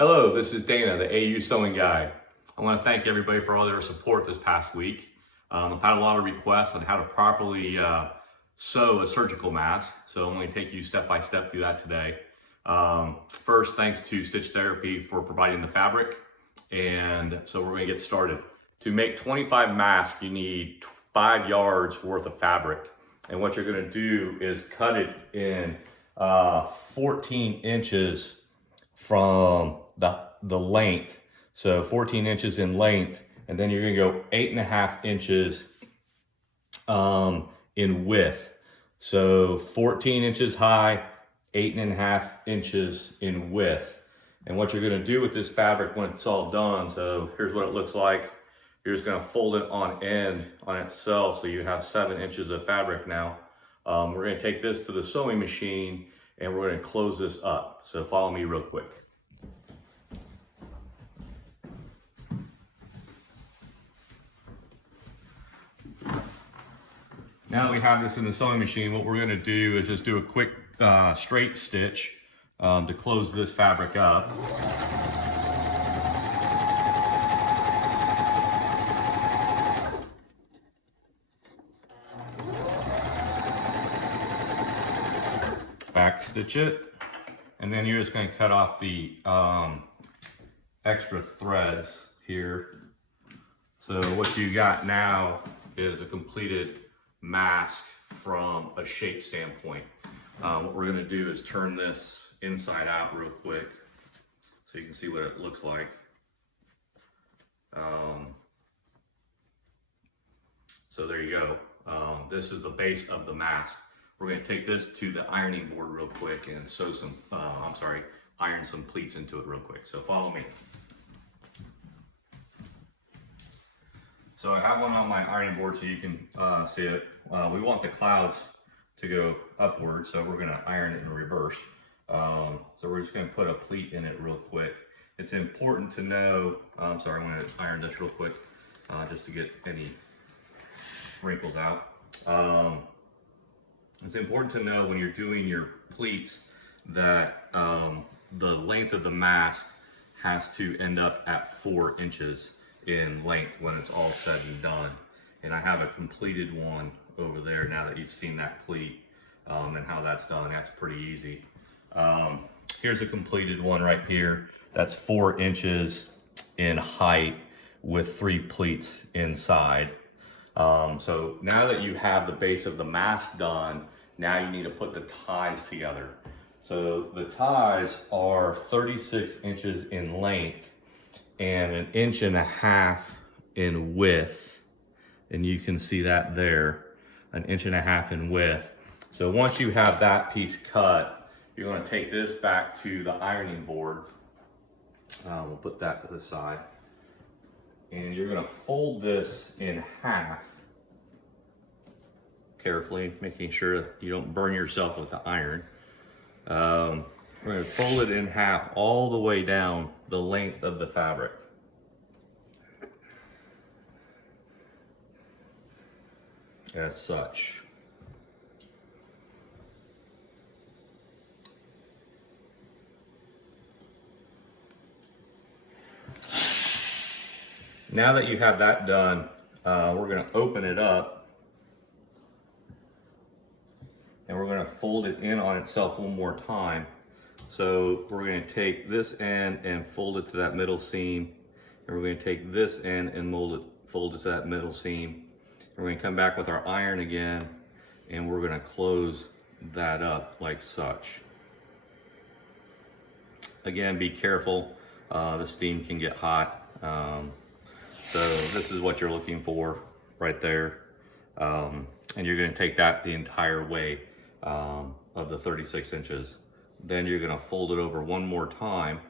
Hello, this is Dana, the AU Sewing Guy. I want to thank everybody for all their support this past week. I've had a lot of requests on how to properly sew a surgical mask, so I'm going to take you step by step through that today. First, thanks to Stitch Therapy for providing the fabric, and so we're going to get started. To make 25 masks, you need 5 yards worth of fabric, and what you're going to do is cut it in 14 inches from the length, so 14 inches in length, and then you're going to go 8.5 inches in width. So 14 inches high, 8.5 inches in width. And what you're going to do with this fabric when it's all done, so here's what it looks like. You're just going to fold it on end on itself, so you have 7 inches of fabric now. We're going to take this to the sewing machine and we're going to close this up. So follow me real quick. Now that we have this in the sewing machine, what we're going to do is just do a quick straight stitch to close this fabric up. Back stitch it, and then you're just going to cut off the extra threads here. So what you got now is a completed mask from a shape standpoint. What we're going to do is turn this inside out real quick so you can see what it looks like. So there you go. This is the base of the mask. We're going to take this to the ironing board real quick and sew some, iron some pleats into it real quick. So follow me. So I have one on my ironing board so you can see it. We want the clouds to go upward, so we're going to iron it in reverse. So we're just going to put a pleat in it real quick. It's important to know, I'm going to iron this real quick just to get any wrinkles out. It's important to know when you're doing your pleats that the length of the mask has to end up at 4 inches in length when it's all said and done. And I have a completed one over there now that you've seen that pleat and how that's done. That's pretty easy. Here's a completed one right here. That's 4 inches in height with 3 pleats inside. So now that you have the base of the mask done, now you need to put the ties together. So the ties are 36 inches in length and 1.5 inches in width. And you can see that there, 1.5 inches in width. So once you have that piece cut, you're going to take this back to the ironing board. We'll put that to the side. And you're going to fold this in half. Carefully, making sure you don't burn yourself with the iron. We're going to fold it in half all the way down the length of the fabric. As such. Now that you have that done, we're going to open it up. And we're going to fold it in on itself one more time. So we're going to take this end and fold it to that middle seam. And we're going to take this end and fold it to that middle seam. And we're going to come back with our iron again. And we're going to close that up like such. Again, be careful. The steam can get hot. So this is what you're looking for right there. And you're going to take that the entire way of the 36 inches. Then you're going to fold it over one more time.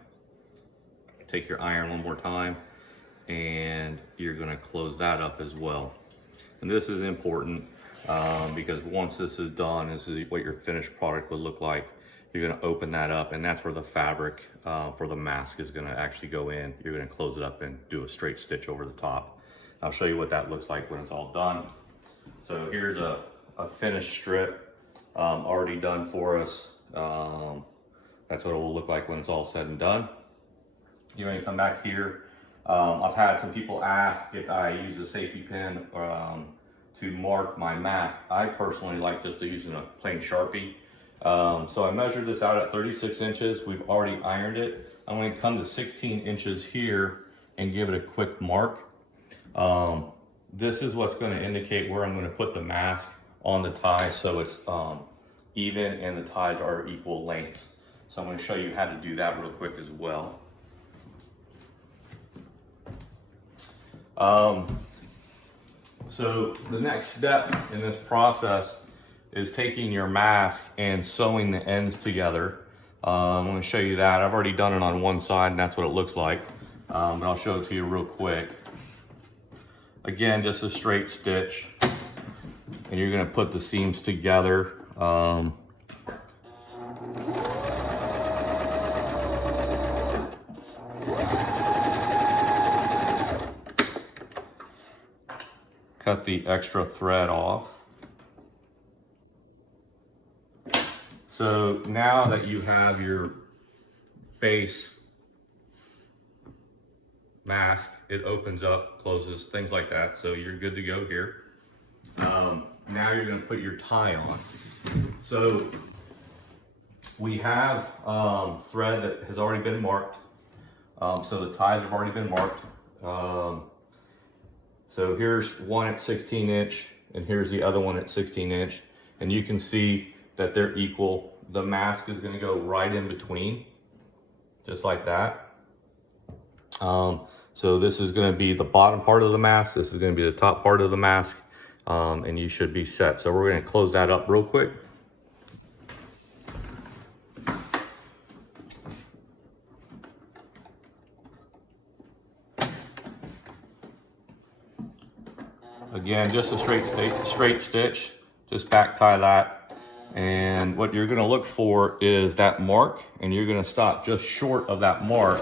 Take your iron one more time and you're going to close that up as well. And this is important because once this is done, this is what your finished product would look like. You're going to open that up and that's where the fabric for the mask is going to actually go in. You're going to close it up and do a straight stitch over the top. I'll show you what that looks like when it's all done. So here's a finished strip already done for us. That's what it will look like when it's all said and done. you're going to come back here. I've had some people ask if I use a safety pin to mark my mask. I personally like just using a plain Sharpie. So I measured this out at 36 inches. We've already ironed it. I'm going to come to 16 inches here and give it a quick mark. This is what's going to indicate where I'm going to put the mask on the tie so it's even and the ties are equal lengths. So I'm going to show you how to do that real quick as well. So the next step in this process is taking your mask and sewing the ends together. I'm going to show you that. I've already done it on one side and that's what it looks like. But I'll show it to you real quick. Again, just a straight stitch. And you're going to put the seams together. Cut the extra thread off. So now that you have your base mask, it opens up, closes, things like that. So you're good to go here. Now you're going to put your tie on. So we have thread that has already been marked. So the ties have already been marked. So here's one at 16 inch and here's the other one at 16 inch. And you can see that they're equal. The mask is going to go right in between, just like that. So this is going to be the bottom part of the mask. This is going to be the top part of the mask. And you should be set. So we're going to close that up real quick. Again, just a straight stitch, just back tie that. And what you're gonna look for is that mark, and you're gonna stop just short of that mark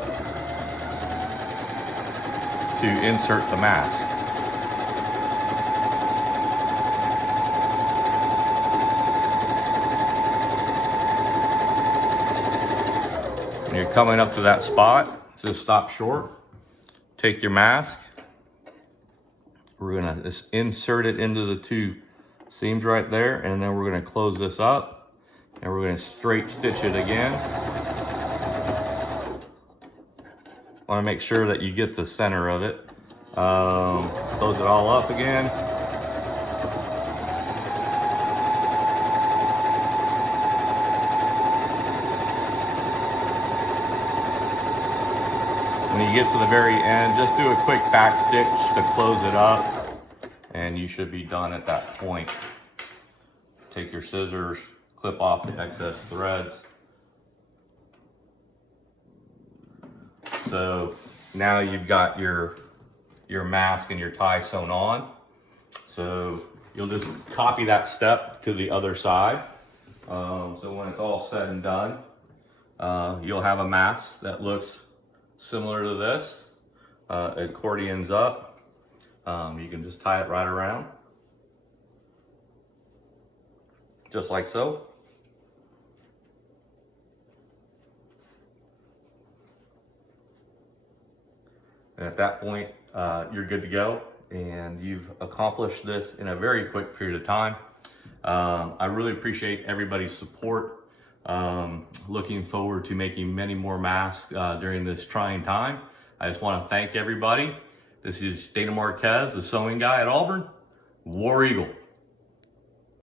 to insert the mask. When you're coming up to that spot, just stop short, take your mask. We're gonna just insert it into the two seams right there, and then we're gonna close this up, and we're gonna straight stitch it again. Wanna make sure that you get the center of it. Close it all up again. When you get to the very end, just do a quick back stitch to close it up, and you should be done at that point. Take your scissors, clip off the excess threads. So now you've got your mask and your tie sewn on. So you'll just copy that step to the other side. So when it's all said and done, you'll have a mask that looks similar to this. It accordions up. You can just tie it right around, just like so. And at that point, you're good to go, and you've accomplished this in a very quick period of time. I really appreciate everybody's support. Looking forward to making many more masks during this trying time. I just want to thank everybody. This is Dana Marquez, the sewing guy at Auburn. War Eagle.